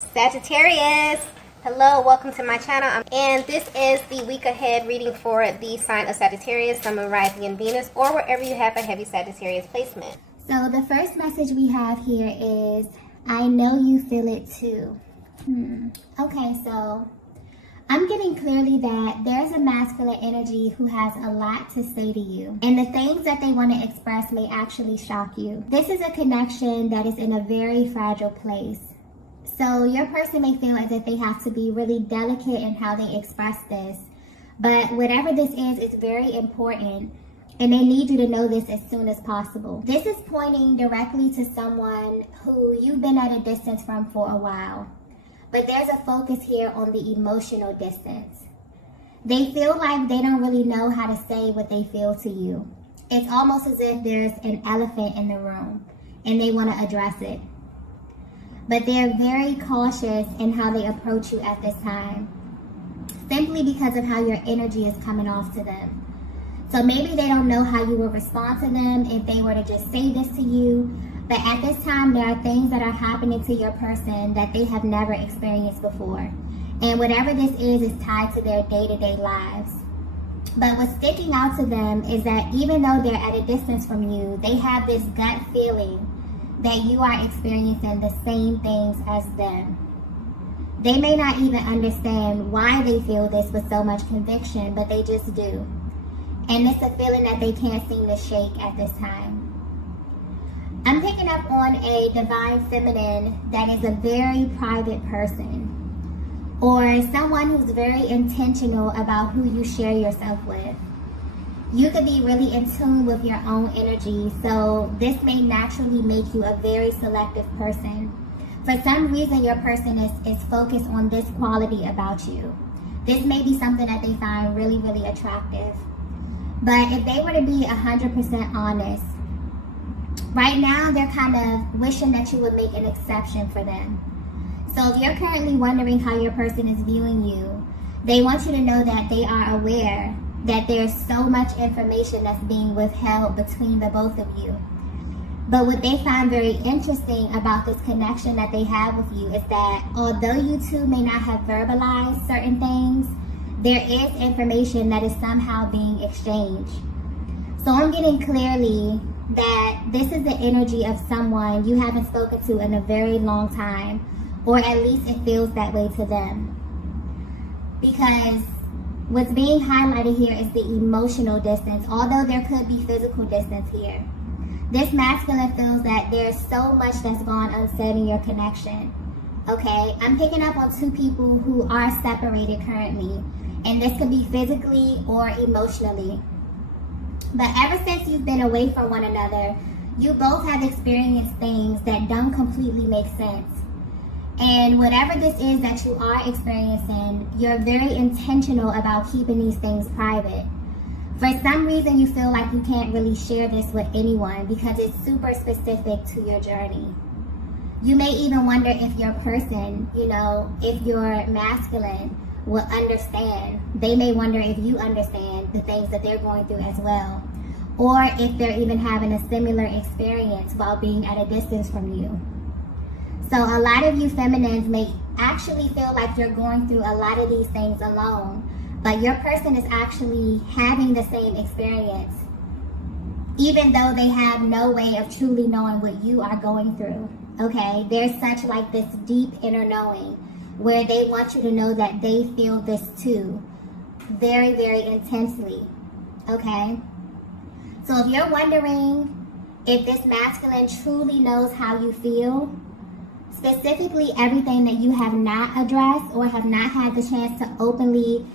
Sagittarius, hello, welcome to my channel, and this is the week ahead reading for the sign of Sagittarius, Sun, Moon, Rising, and Venus, or wherever you have a heavy Sagittarius placement. So the first message we have here is, I know you feel it too. Okay, so I'm getting clearly that there's a masculine energy who has a lot to say to you, and the things that they want to express may actually shock you. This is a connection that is in a very fragile place. So your person may feel as if they have to be really delicate in how they express this. But whatever this is, it's very important. And they need you to know this as soon as possible. This is pointing directly to someone who you've been at a distance from for a while. But there's a focus here on the emotional distance. They feel like they don't really know how to say what they feel to you. It's almost as if there's an elephant in the room and they want to address it. But they're very cautious in how they approach you at this time, simply because of how your energy is coming off to them. So maybe they don't know how you will respond to them if they were to just say this to you, but at this time there are things that are happening to your person that they have never experienced before. And whatever this is tied to their day-to-day lives. But what's sticking out to them is that even though they're at a distance from you, they have this gut feeling that you are experiencing the same things as them. They may not even understand why they feel this with so much conviction, but they just do. And it's a feeling that they can't seem to shake at this time. I'm picking up on a divine feminine that is a very private person, or someone who's very intentional about who you share yourself with. You could be really in tune with your own energy, so this may naturally make you a very selective person. For some reason, your person is focused on this quality about you. This may be something that they find really, really attractive. But if they were to be 100% honest, right now they're kind of wishing that you would make an exception for them. So if you're currently wondering how your person is viewing you, they want you to know that they are aware that there's so much information that's being withheld between the both of you. But what they find very interesting about this connection that they have with you is that although you two may not have verbalized certain things, there is information that is somehow being exchanged. So I'm getting clearly that this is the energy of someone you haven't spoken to in a very long time, or at least it feels that way to them. Because what's being highlighted here is the emotional distance, although there could be physical distance here. This masculine feels that there's so much that's gone unsaid in your connection. Okay, I'm picking up on two people who are separated currently, and this could be physically or emotionally. But ever since you've been away from one another, you both have experienced things that don't completely make sense. And whatever this is that you are experiencing, you're very intentional about keeping these things private. For some reason, you feel like you can't really share this with anyone because it's super specific to your journey. You may even wonder if your person, if you're masculine, will understand. They may wonder if you understand the things that they're going through as well. Or if they're even having a similar experience while being at a distance from you. So a lot of you feminines may actually feel like you're going through a lot of these things alone, but your person is actually having the same experience, even though they have no way of truly knowing what you are going through. Okay, there's such like this deep inner knowing where they want you to know that they feel this too, very, very intensely. Okay, so if you're wondering if this masculine truly knows how you feel, specifically everything that you have not addressed or have not had the chance to openly,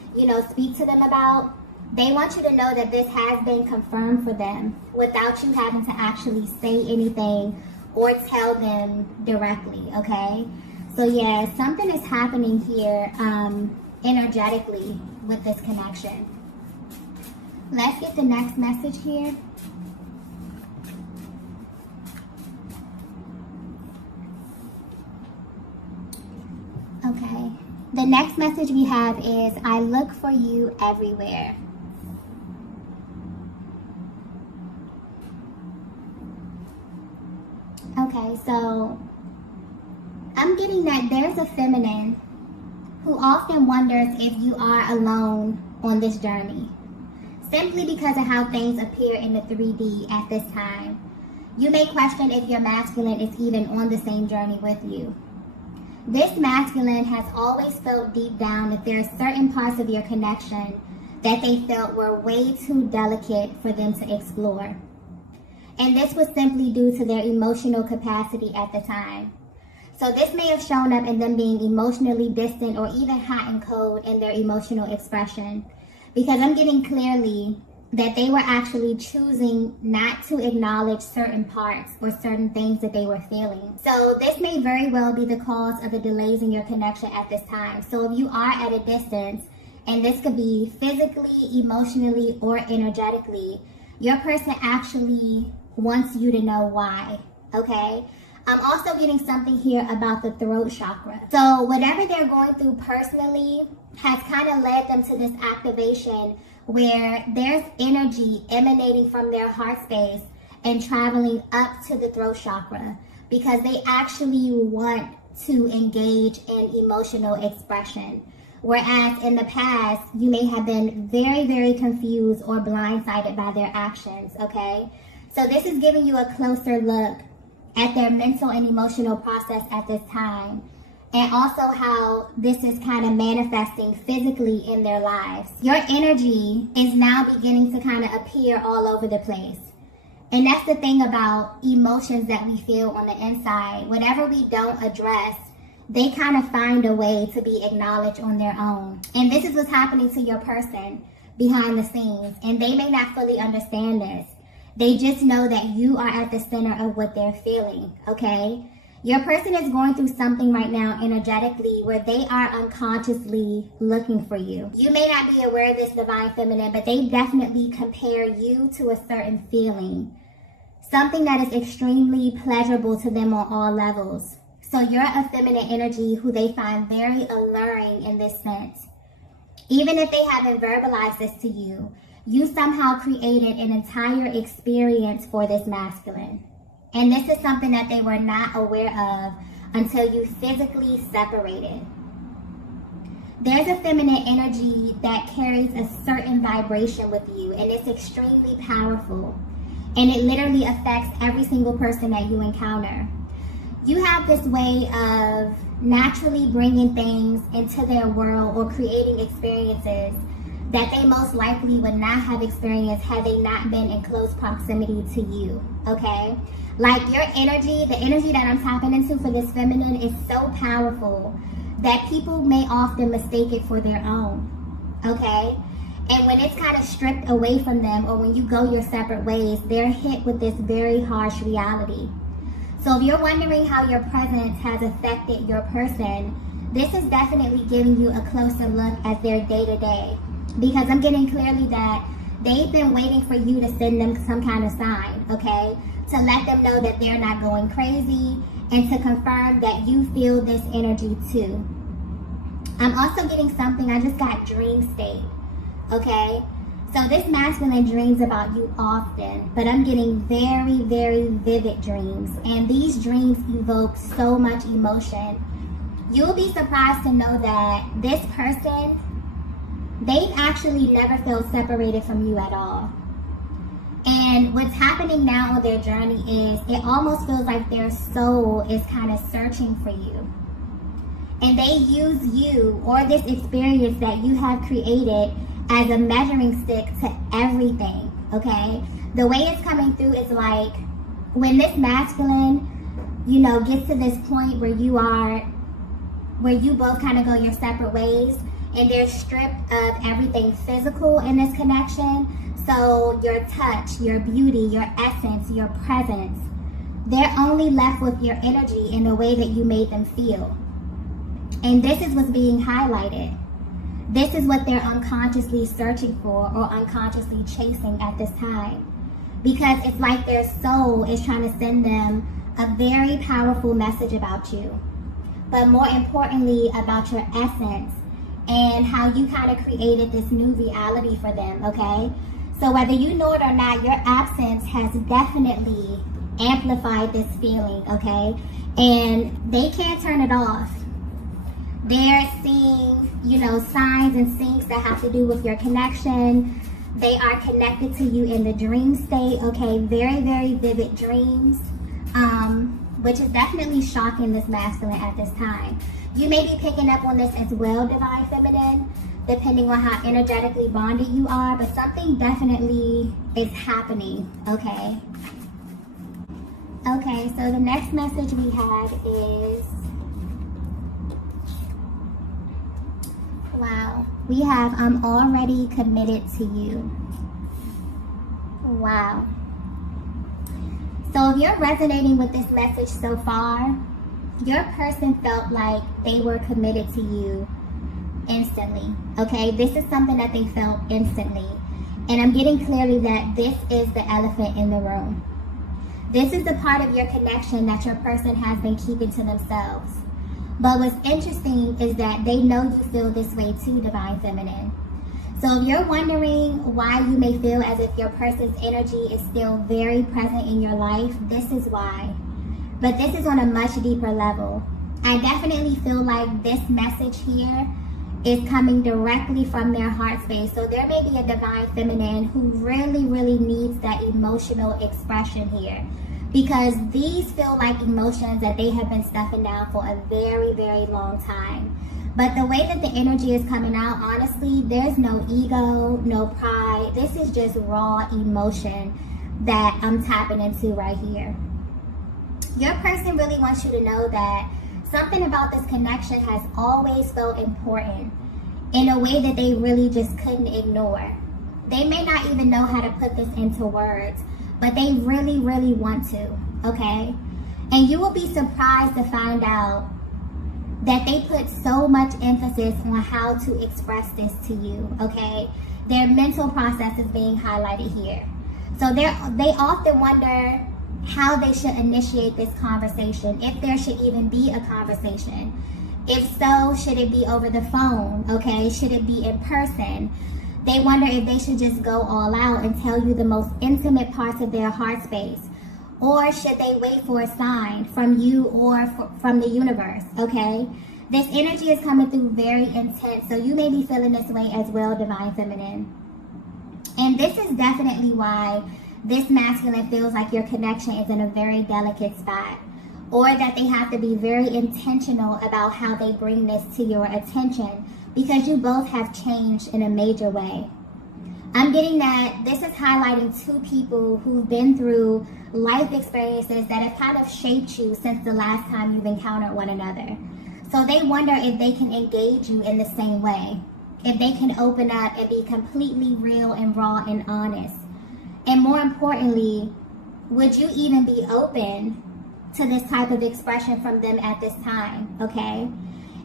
speak to them about, they want you to know that this has been confirmed for them without you having to actually say anything or tell them directly, okay? So yeah, something is happening here energetically with this connection. Let's get the next message here. Okay, the next message we have is, I look for you everywhere. Okay, so I'm getting that there's a feminine who often wonders if you are alone on this journey, simply because of how things appear in the 3D at this time. You may question if your masculine is even on the same journey with you. This masculine has always felt deep down that there are certain parts of your connection that they felt were way too delicate for them to explore. And this was simply due to their emotional capacity at the time. So this may have shown up in them being emotionally distant or even hot and cold in their emotional expression. Because I'm getting clearly that they were actually choosing not to acknowledge certain parts or certain things that they were feeling. So this may very well be the cause of the delays in your connection at this time. So if you are at a distance, and this could be physically, emotionally, or energetically, your person actually wants you to know why, okay? I'm also getting something here about the throat chakra. So whatever they're going through personally has kind of led them to this activation where there's energy emanating from their heart space and traveling up to the throat chakra because they actually want to engage in emotional expression. Whereas in the past, you may have been very, very confused or blindsided by their actions, okay? So this is giving you a closer look at their mental and emotional process at this time, and also how this is kind of manifesting physically in their lives. Your energy is now beginning to kind of appear all over the place. And that's the thing about emotions that we feel on the inside. Whatever we don't address, they kind of find a way to be acknowledged on their own. And this is what's happening to your person behind the scenes. And they may not fully understand this. They just know that you are at the center of what they're feeling, okay? Your person is going through something right now energetically where they are unconsciously looking for you. You may not be aware of this, divine feminine, but they definitely compare you to a certain feeling. Something that is extremely pleasurable to them on all levels. So you're a feminine energy who they find very alluring in this sense. Even if they haven't verbalized this to you, you somehow created an entire experience for this masculine. And this is something that they were not aware of until you physically separated. There's a feminine energy that carries a certain vibration with you, and it's extremely powerful. And it literally affects every single person that you encounter. You have this way of naturally bringing things into their world or creating experiences that they most likely would not have experienced had they not been in close proximity to you, okay? Like your energy, the energy that I'm tapping into for this feminine is so powerful that people may often mistake it for their own, okay? And when it's kind of stripped away from them or when you go your separate ways, they're hit with this very harsh reality. So if you're wondering how your presence has affected your person, this is definitely giving you a closer look at their day-to-day. Because I'm getting clearly that they've been waiting for you to send them some kind of sign, okay? To let them know that they're not going crazy and to confirm that you feel this energy too. I'm also getting something, I just got dream state, okay? So this masculine dreams about you often, but I'm getting very, very vivid dreams. And these dreams evoke so much emotion. You'll be surprised to know that this person, they've actually never felt separated from you at all. And what's happening now on their journey is it almost feels like their soul is kind of searching for you. And they use you or this experience that you have created as a measuring stick to everything, okay? The way it's coming through is like when this masculine, you know, gets to this point where you both kind of go your separate ways and they're stripped of everything physical in this connection. So your touch, your beauty, your essence, your presence, they're only left with your energy in the way that you made them feel. And this is what's being highlighted. This is what they're unconsciously searching for or unconsciously chasing at this time. Because it's like their soul is trying to send them a very powerful message about you. But more importantly, about your essence and how you kind of created this new reality for them, okay? So whether you know it or not, your absence has definitely amplified this feeling, okay? and they can't turn it off. They're seeing, you know, signs and syncs that have to do with your connection. They are connected to you in the dream state, okay? Very, very vivid dreams, which is definitely shocking this masculine at this time. You may be picking up on this as well, Divine Feminine, depending on how energetically bonded you are, but something definitely is happening, okay? Okay, so the next message we have is, wow, we have, I'm already committed to you. Wow. So if you're resonating with this message so far, your person felt like they were committed to you instantly, okay? This is something that they felt instantly. And I'm getting clearly that this is the elephant in the room. This is the part of your connection that your person has been keeping to themselves. But what's interesting is that they know you feel this way too, Divine Feminine. So if you're wondering why you may feel as if your person's energy is still very present in your life, this is why. But this is on a much deeper level. I definitely feel like this message here is coming directly from their heart space. So there may be a Divine Feminine who really, really needs that emotional expression here, because these feel like emotions that they have been stuffing down for a very, very long time. But the way that the energy is coming out, honestly, there's no ego, no pride. This is just raw emotion that I'm tapping into right here. Your person really wants you to know that something about this connection has always felt important in a way that they really just couldn't ignore. They may not even know how to put this into words, but they really, really want to, okay? And you will be surprised to find out that they put so much emphasis on how to express this to you, okay? Their mental process is being highlighted here. So they often wonder how they should initiate this conversation, if there should even be a conversation. If so, should it be over the phone, okay? Should it be in person? They wonder if they should just go all out and tell you the most intimate parts of their heart space. Or should they wait for a sign from you or from the universe, okay? This energy is coming through very intense, so you may be feeling this way as well, Divine Feminine. And this is definitely why this masculine feels like your connection is in a very delicate spot, or that they have to be very intentional about how they bring this to your attention, because you both have changed in a major way. I'm getting that this is highlighting two people who've been through life experiences that have kind of shaped you since the last time you've encountered one another. So they wonder if they can engage you in the same way, if they can open up and be completely real and raw and honest. And more importantly, would you even be open to this type of expression from them at this time, okay?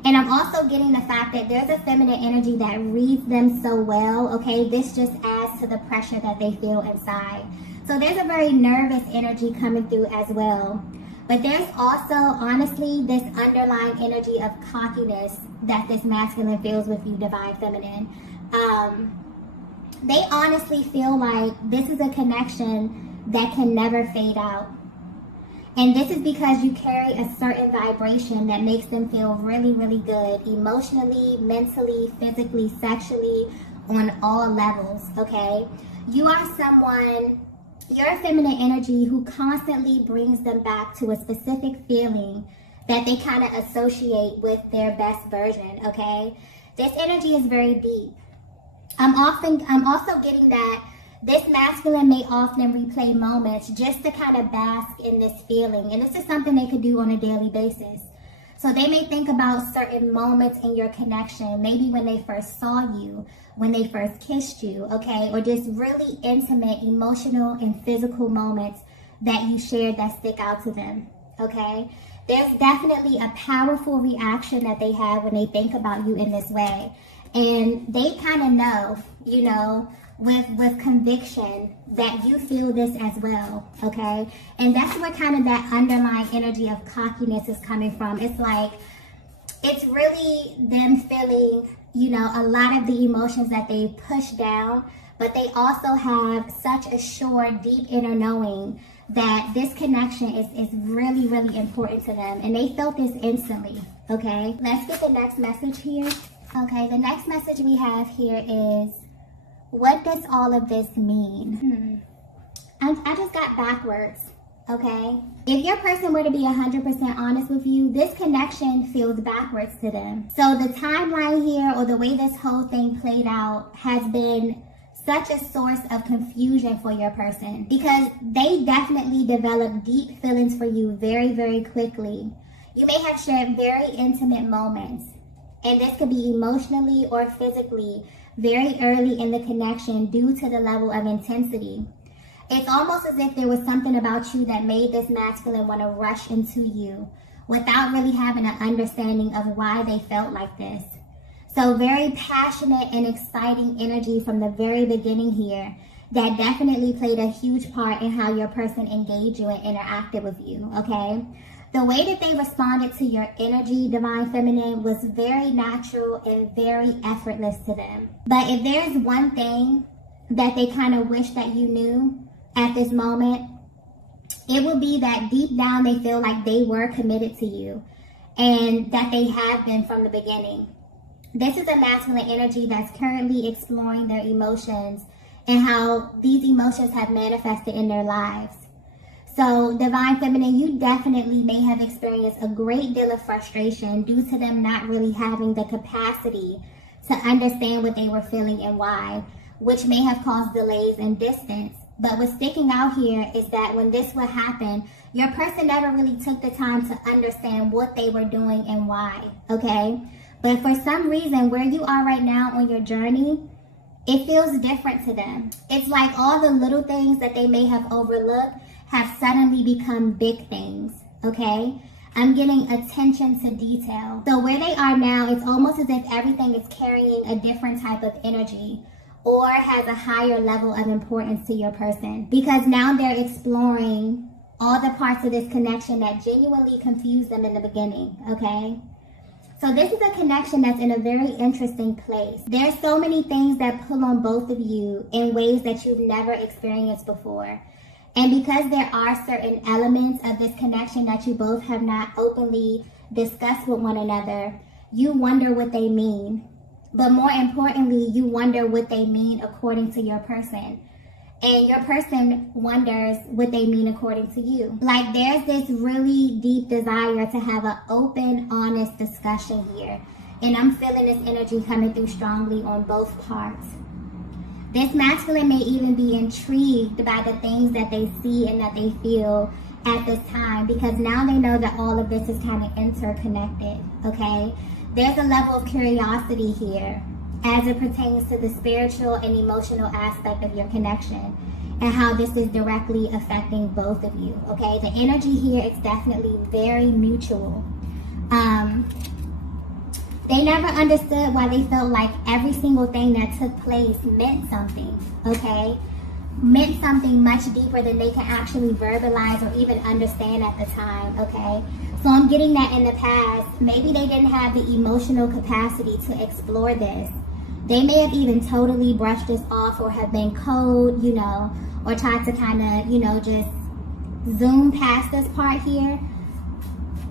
And I'm also getting the fact that there's a feminine energy that reads them so well, okay? This just adds to the pressure that they feel inside. So there's a very nervous energy coming through as well. But there's also, honestly, this underlying energy of cockiness that this masculine feels with you, Divine Feminine. They honestly feel like this is a connection that can never fade out. And this is because you carry a certain vibration that makes them feel really, really good emotionally, mentally, physically, sexually, on all levels, okay? You are someone, you're a feminine energy who constantly brings them back to a specific feeling that they kind of associate with their best version, okay? This energy is very deep. I'm also getting that this masculine may often replay moments just to kind of bask in this feeling. And this is something they could do on a daily basis. So they may think about certain moments in your connection, maybe when they first saw you, when they first kissed you, okay? Or just really intimate, emotional, and physical moments that you shared that stick out to them, okay? There's definitely a powerful reaction that they have when they think about you in this way. And they kind of know, you know, with conviction that you feel this as well, okay? And that's where kind of that underlying energy of cockiness is coming from. It's like, it's really them feeling, you know, a lot of the emotions that they push down, but they also have such a sure, deep inner knowing that this connection is really, really important to them. And they felt this instantly, okay? Let's get the next message here. Okay, the next message we have here is, what does all of this mean? I just got backwards, okay? If your person were to be 100% honest with you, this connection feels backwards to them. So the timeline here, or the way this whole thing played out, has been such a source of confusion for your person, because they definitely developed deep feelings for you very, very quickly. You may have shared very intimate moments, and this could be emotionally or physically very early in the connection due to the level of intensity. It's almost as if there was something about you that made this masculine want to rush into you without really having an understanding of why they felt like this. So very passionate and exciting energy from the very beginning here that definitely played a huge part in how your person engaged you and interacted with you, okay? The way that they responded to your energy, Divine Feminine, was very natural and very effortless to them. But if there's one thing that they kind of wish that you knew at this moment, it would be that deep down they feel like they were committed to you, and that they have been from the beginning. This is a masculine energy that's currently exploring their emotions and how these emotions have manifested in their lives. So, Divine Feminine, you definitely may have experienced a great deal of frustration due to them not really having the capacity to understand what they were feeling and why, which may have caused delays and distance. But what's sticking out here is that when this would happen, your person never really took the time to understand what they were doing and why, okay? But for some reason, where you are right now on your journey, it feels different to them. It's like all the little things that they may have overlooked have suddenly become big things, okay? I'm getting attention to detail. So where they are now, it's almost as if everything is carrying a different type of energy or has a higher level of importance to your person, because now they're exploring all the parts of this connection that genuinely confused them in the beginning, okay? So this is a connection that's in a very interesting place. There's so many things that pull on both of you in ways that you've never experienced before. And because there are certain elements of this connection that you both have not openly discussed with one another, you wonder what they mean. But more importantly, you wonder what they mean according to your person. And your person wonders what they mean according to you. Like, there's this really deep desire to have an open, honest discussion here. And I'm feeling this energy coming through strongly on both parts. This masculine may even be intrigued by the things that they see and that they feel at this time, because now they know that all of this is kind of interconnected, okay? There's a level of curiosity here as it pertains to the spiritual and emotional aspect of your connection and how this is directly affecting both of you, okay? The energy here is definitely very mutual. They never understood why they felt like every single thing that took place meant something, okay? Meant something much deeper than they can actually verbalize or even understand at the time, okay? So I'm getting that in the past, maybe they didn't have the emotional capacity to explore this. They may have even totally brushed this off or have been cold, you know, or tried to kind of, you know, just zoom past this part here.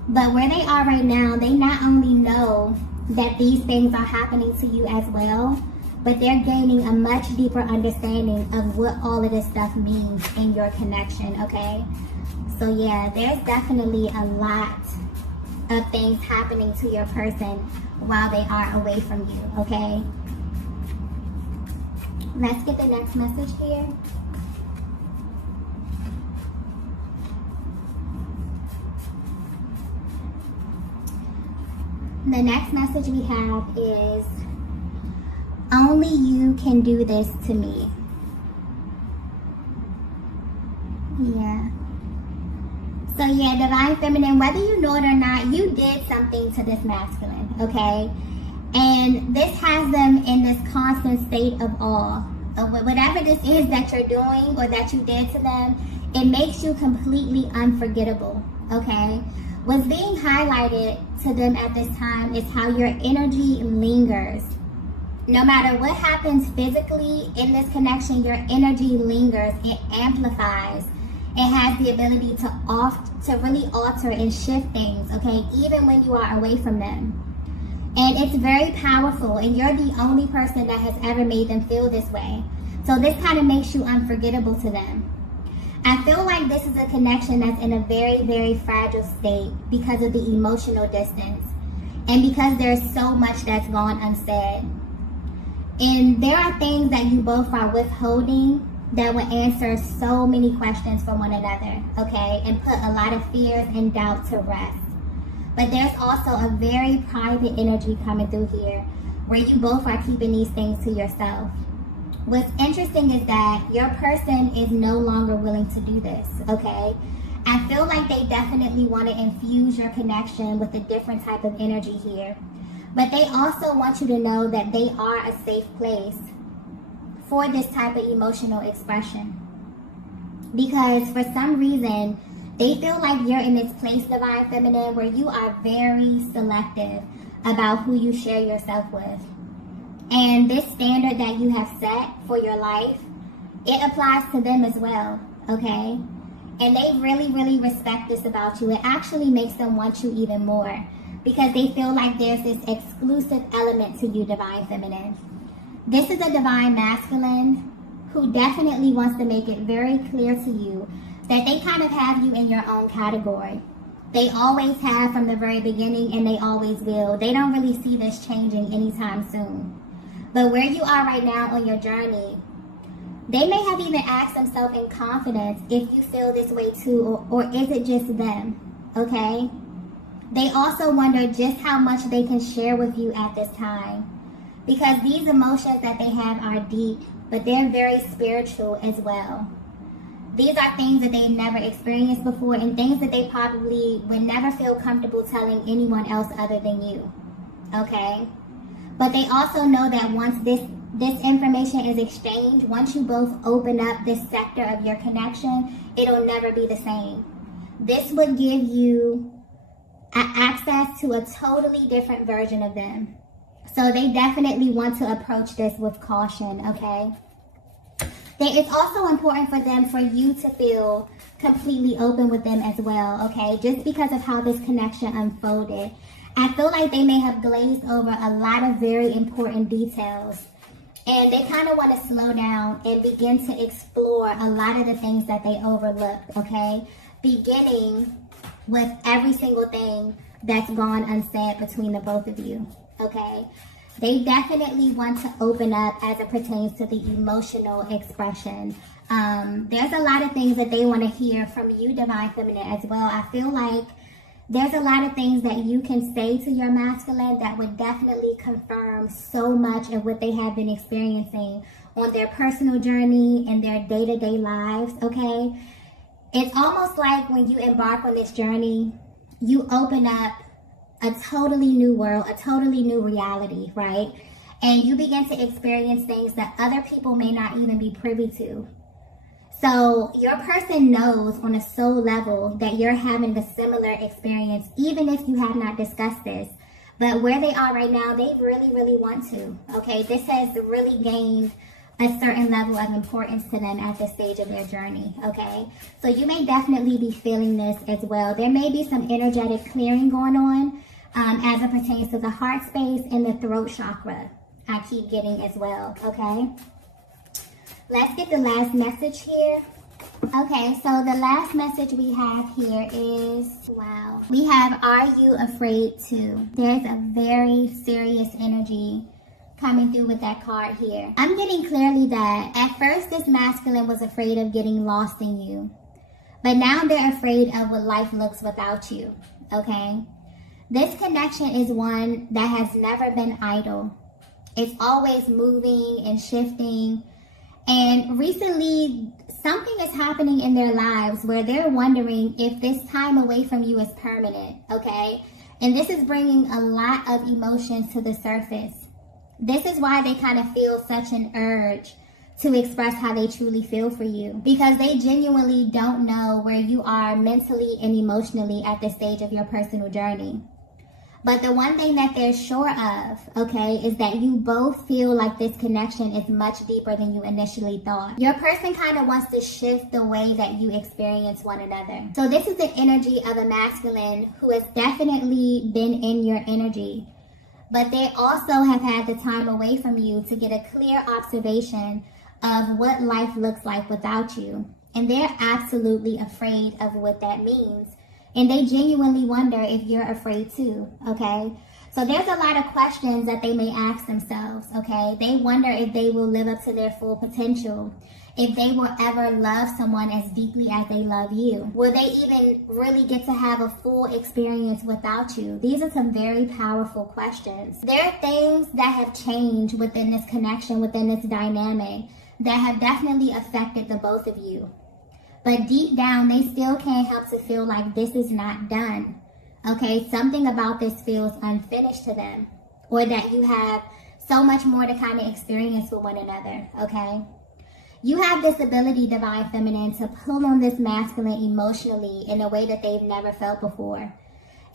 But where they are right now, they not only know that these things are happening to you as well, but they're gaining a much deeper understanding of what all of this stuff means in your connection, okay? So yeah, there's definitely a lot of things happening to your person while they are away from you, okay? Let's get the next message here. The next message we have is, only you can do this to me. Yeah. So yeah, Divine Feminine, whether you know it or not, you did something to this masculine, okay? And this has them in this constant state of awe. Whatever this is that you're doing or that you did to them, it makes you completely unforgettable, okay? What's being highlighted to them at this time is how your energy lingers. No matter what happens physically in this connection, your energy lingers, it amplifies. It has the ability to really alter and shift things, okay, even when you are away from them. And it's very powerful, and you're the only person that has ever made them feel this way. So this kind of makes you unforgettable to them. I feel like this is a connection that's in a very, very fragile state because of the emotional distance and because there's so much that's gone unsaid. And there are things that you both are withholding that will answer so many questions for one another, okay, and put a lot of fears and doubt to rest. But there's also a very private energy coming through here where you both are keeping these things to yourself. What's interesting is that your person is no longer willing to do this, okay? I feel like they definitely want to infuse your connection with a different type of energy here. But they also want you to know that they are a safe place for this type of emotional expression. Because for some reason, they feel like you're in this place, Divine Feminine, where you are very selective about who you share yourself with. And this standard that you have set for your life, it applies to them as well, okay? And they really, really respect this about you. It actually makes them want you even more because they feel like there's this exclusive element to you, Divine Feminine. This is a Divine Masculine who definitely wants to make it very clear to you that they kind of have you in your own category. They always have from the very beginning, and they always will. They don't really see this changing anytime soon. But where you are right now on your journey, they may have even asked themselves in confidence if you feel this way too, or is it just them, okay? They also wonder just how much they can share with you at this time, because these emotions that they have are deep, but they're very spiritual as well. These are things that they've never experienced before and things that they probably would never feel comfortable telling anyone else other than you, okay? But they also know that once this information is exchanged, once you both open up this sector of your connection, it'll never be the same. This would give you access to a totally different version of them. So they definitely want to approach this with caution, okay? It's also important for them for you to feel completely open with them as well, okay? Just because of how this connection unfolded. I feel like they may have glazed over a lot of very important details. And they kind of want to slow down and begin to explore a lot of the things that they overlooked, okay? Beginning with every single thing that's gone unsaid between the both of you, okay? They definitely want to open up as it pertains to the emotional expression. There's a lot of things that they want to hear from you, Divine Feminine, as well. I feel like there's a lot of things that you can say to your masculine that would definitely confirm so much of what they have been experiencing on their personal journey and their day-to-day lives, okay? It's almost like when you embark on this journey, you open up a totally new world, a totally new reality, right? And you begin to experience things that other people may not even be privy to. So your person knows on a soul level that you're having a similar experience, even if you have not discussed this. But where they are right now, they really, really want to, okay? This has really gained a certain level of importance to them at this stage of their journey, okay? So you may definitely be feeling this as well. There may be some energetic clearing going on as it pertains to the heart space and the throat chakra. I keep getting as well, okay? Let's get the last message here. Okay, so the last message we have here is, wow. We have, are you afraid to? There's a very serious energy coming through with that card here. I'm getting clearly that at first this masculine was afraid of getting lost in you. But now they're afraid of what life looks without you, okay? This connection is one that has never been idle. It's always moving and shifting. And recently, something is happening in their lives where they're wondering if this time away from you is permanent, okay? And this is bringing a lot of emotions to the surface. This is why they kind of feel such an urge to express how they truly feel for you, because they genuinely don't know where you are mentally and emotionally at this stage of your personal journey. But the one thing that they're sure of, okay, is that you both feel like this connection is much deeper than you initially thought. Your person kind of wants to shift the way that you experience one another. So this is the energy of a masculine who has definitely been in your energy. But they also have had the time away from you to get a clear observation of what life looks like without you. And they're absolutely afraid of what that means. And they genuinely wonder if you're afraid too, okay? So there's a lot of questions that they may ask themselves, okay? They wonder if they will live up to their full potential, if they will ever love someone as deeply as they love you. Will they even really get to have a full experience without you? These are some very powerful questions. There are things that have changed within this connection, within this dynamic, that have definitely affected the both of you. But deep down, they still can't help to feel like this is not done. Okay, something about this feels unfinished to them. Or that you have so much more to kind of experience with one another, okay? You have this ability, Divine Feminine, to pull on this masculine emotionally in a way that they've never felt before.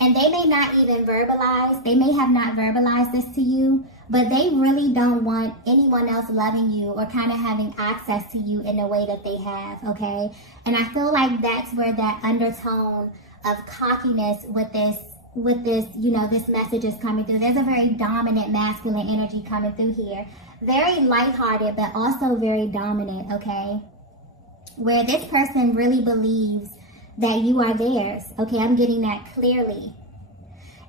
And they may not even verbalize, they may have not verbalized this to you, but they really don't want anyone else loving you or kind of having access to you in the way that they have, okay? And I feel like that's where that undertone of cockiness with this, this message is coming through. There's a very dominant masculine energy coming through here. Very lighthearted, but also very dominant, okay? Where this person really believes that you are theirs, okay? I'm getting that clearly.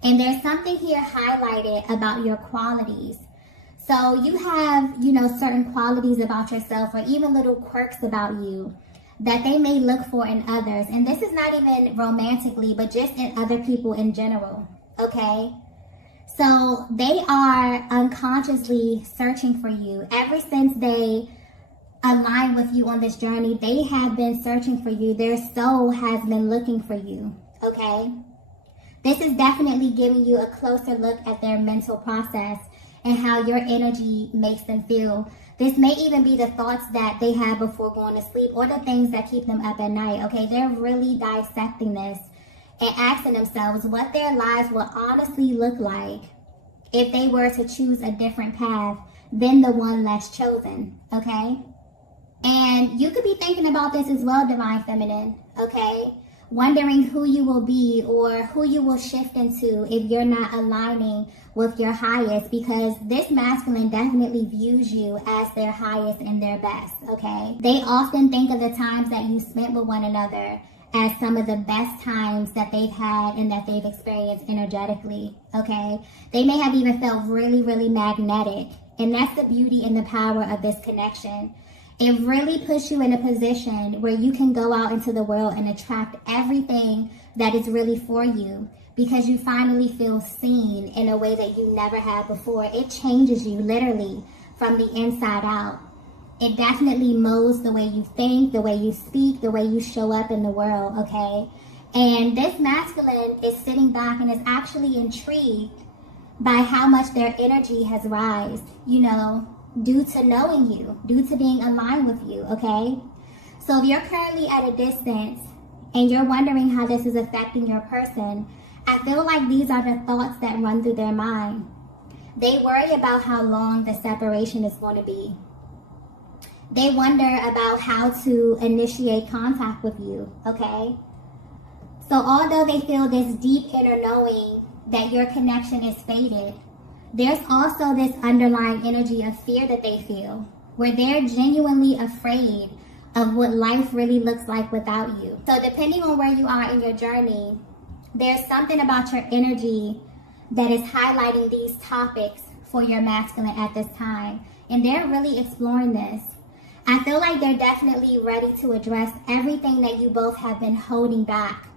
And there's something here highlighted about your qualities. So you have, certain qualities about yourself or even little quirks about you that they may look for in others. And this is not even romantically, but just in other people in general, okay? So they are unconsciously searching for you. Ever since they align with you on this journey, they have been searching for you. Their soul has been looking for you, okay? This is definitely giving you a closer look at their mental process and how your energy makes them feel. This may even be the thoughts that they have before going to sleep or the things that keep them up at night, okay? They're really dissecting this and asking themselves what their lives will honestly look like if they were to choose a different path than the one less chosen, okay? And you could be thinking about this as well, Divine Feminine, okay? Wondering who you will be or who you will shift into if you're not aligning with your highest, because this masculine definitely views you as their highest and their best, okay? They often think of the times that you spent with one another as some of the best times that they've had and that they've experienced energetically, okay? They may have even felt really, really magnetic, and that's the beauty and the power of this connection. It really puts you in a position where you can go out into the world and attract everything that is really for you, because you finally feel seen in a way that you never had before. It changes you literally from the inside out. It definitely molds the way you think, the way you speak, the way you show up in the world, okay? And this masculine is sitting back and is actually intrigued by how much their energy has risen, due to knowing you, due to being aligned with you, okay? So if you're currently at a distance and you're wondering how this is affecting your person, I feel like these are the thoughts that run through their mind. They worry about how long the separation is going to be. They wonder about how to initiate contact with you, okay? So although they feel this deep inner knowing that your connection is faded, there's also this underlying energy of fear that they feel, where they're genuinely afraid of what life really looks like without you. So depending on where you are in your journey, there's something about your energy that is highlighting these topics for your masculine at this time. And they're really exploring this. I feel like they're definitely ready to address everything that you both have been holding back,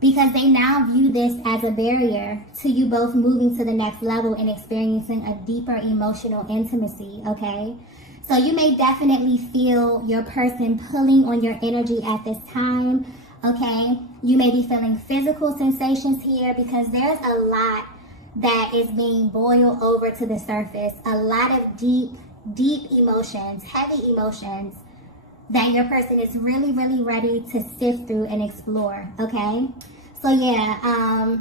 because they now view this as a barrier to you both moving to the next level and experiencing a deeper emotional intimacy, okay? So you may definitely feel your person pulling on your energy at this time, okay? You may be feeling physical sensations here, because there's a lot that is being boiled over to the surface. A lot of deep emotions, heavy emotions that your person is really, really ready to sift through and explore, okay? So yeah,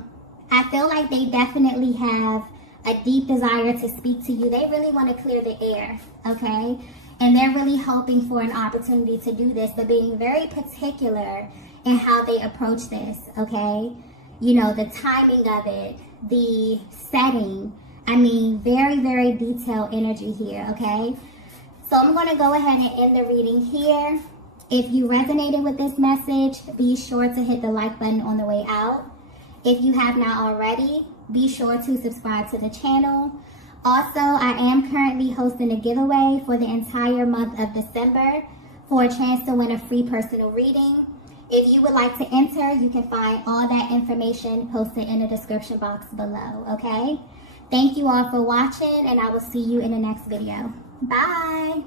I feel like they definitely have a deep desire to speak to you. They really want to clear the air, okay? And they're really hoping for an opportunity to do this, but being very particular in how they approach this, okay? You know, the timing of it, the setting. I mean, very, very detailed energy here, okay? So I'm going to go ahead and end the reading here. If you resonated with this message, be sure to hit the like button on the way out. If you have not already, be sure to subscribe to the channel. Also, I am currently hosting a giveaway for the entire month of December for a chance to win a free personal reading. If you would like to enter, you can find all that information posted in the description box below, okay? Thank you all for watching, and I will see you in the next video. Bye!